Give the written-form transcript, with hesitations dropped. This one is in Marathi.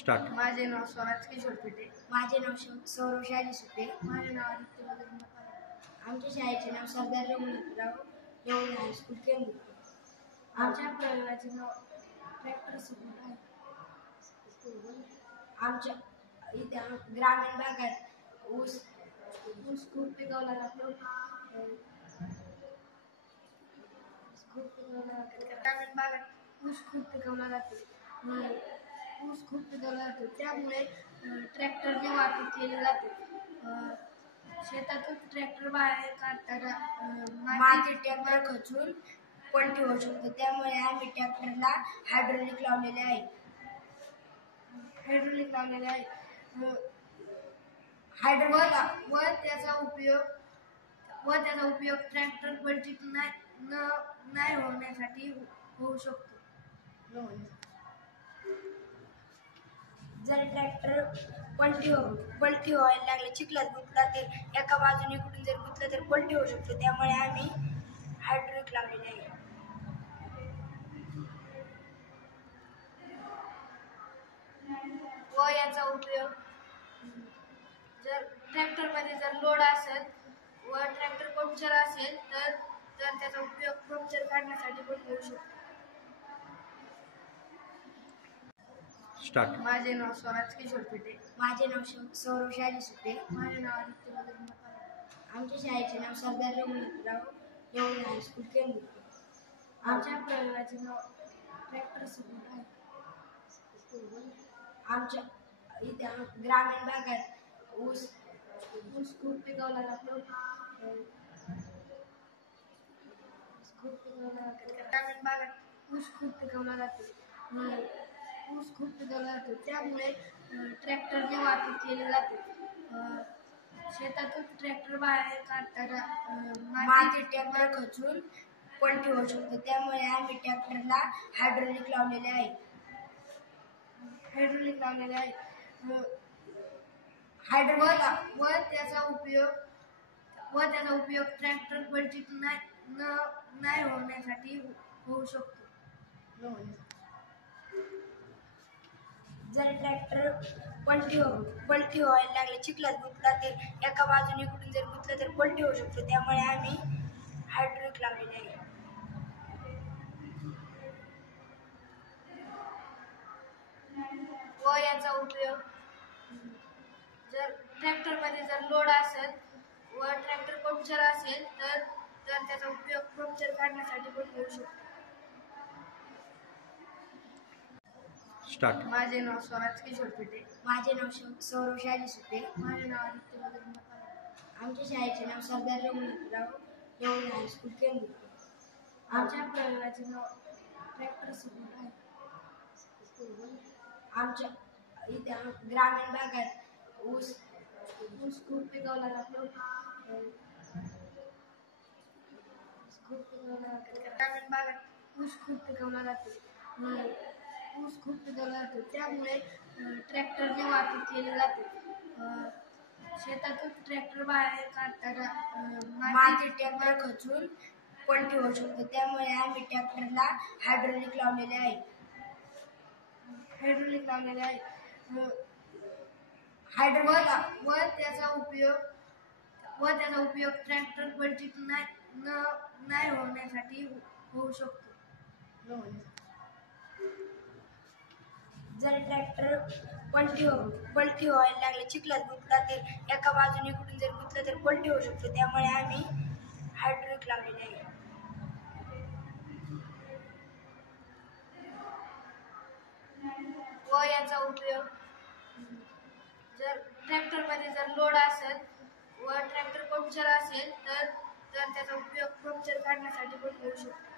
स्टार्ट. माझे नाव स्वराज किशोर पेटे. माझे नाव सौरव शाली सुपे. माझे नाव आदित्य वगैरे पाटील. आमच्या शाळेचे नाव सरदार रघुनाथराव देवळे हायस्कूल केंद्र. आमच्या प्रयोगाचे नाव ट्रॅक्टर सुरू आहे. आमच्या इथे ग्रामीण भागात ऊस खूप पिकवला जातो. ग्रामीण भागात ऊस खूप पिकवला जातो. ऊस खूप पिकवला जातो, त्यामुळे ट्रॅक्टरने वाहतूक केली जाते. शेतातून ट्रॅक्टर बाहेर काढताना माती ट्रॅक्टर खचून पलटी होऊ शकतो, त्यामुळे आम्ही ट्रॅक्टरला हायड्रोलिक लावलेले आहे. व त्याचा उपयोग ट्रॅक्टर पलटी नाही होण्यासाठी होऊ शकतो. जर ट्रॅक्टर पलटी व्हायला लागले, चिखलात गुंतला तर एका बाजूने इकडून जर गुंतलं तर पलटी होऊ शकतो, त्यामुळे आम्ही हायड्रोलिक लावलेले आहे. व याचा उपयोग जर ट्रॅक्टरमध्ये जर लोड असेल व ट्रॅक्टर पंक्चर असेल तर त्याचा उपयोग पंक्चर काढण्यासाठी पण होऊ शकतो. स्टार्ट. माझे नाव स्वराज किशोर पेटे. माझे नाव सौरव शाली सुपे. माझे नाव आदित्य वगैरे पाटील. आमच्या शाळेचे नाव सरदार रघुनाथराव देवळे हायस्कूल केंद्र. आमच्या प्रयोगाचे नाव ट्रॅक्टर सुरू आहे. आमच्या इथे ग्रामीण भागात ऊस खूप पिकवला जातो. ग्रामीण भागात ऊस खूप पिकवला जातो. त्यामुळे ट्रॅक्टरने वाहतूक केली जाते. शेतातून ट्रॅक्टर बाहेर काढताना माती ट्रॅक्टर खचून पलटी होऊ शकतो, त्यामुळे आम्ही ट्रॅक्टरला हायड्रोलिक लावलेले आहे. व त्याचा उपयोग ट्रॅक्टर पलटी नाही होण्यासाठी होऊ शकतो. जर ट्रॅक्टर पलटी व्हायला लागले, चिखलात गुंतला तर एका बाजूने इकडून जर गुंतलं तर पलटी होऊ शकतो, त्यामुळे आम्ही हायड्रोलिक लावलेले आहे. व याचा उपयोग जर ट्रॅक्टरमध्ये जर लोड असेल व ट्रॅक्टर पंक्चर असेल तर त्याचा उपयोग पंक्चर काढण्यासाठी पण होऊ शकतो. स्टार्ट. माझे नाव स्वराज किशोर पेटे. माझे नाव सौरव शाली सुपे. माझे नाव आदित्य वगैरे पाटील. आमच्या शाळेचे नाव सरदार रघुनाथराव देवळे हायस्कूल केंद्र. आमच्या प्रयोगाचे नाव ट्रॅक्टर सुरू आहे. आमच्या इथे ग्रामीण भागात ऊस खूप पिकवला जातो. ग्रामीण भागात ऊस खूप पिकवला जातो. त्यामुळे ट्रॅक्टरने वाहतूक केली जाते. शेतातून ट्रॅक्टर बाहेर काढताना माती ट्रॅक्टर खचून पलटी होऊ शकतो, त्यामुळे आम्ही ट्रॅक्टरला हायड्रोलिक लावलेले आहे. व त्याचा उपयोग ट्रॅक्टर पलटी नाही होण्यासाठी होऊ शकतो. जर ट्रॅक्टर पलटी व्हायला लागले, चिखलात गुंतला तर एका बाजूने इकडून जर गुंतलं तर पलटी होऊ शकतो, त्यामुळे आम्ही हायड्रोलिक लावलेले आहे. व याचा उपयोग जर ट्रॅक्टरमध्ये जर लोड असेल व ट्रॅक्टर पंक्चर असेल तर त्याचा उपयोग पंक्चर काढण्यासाठी पण होऊ शकतो.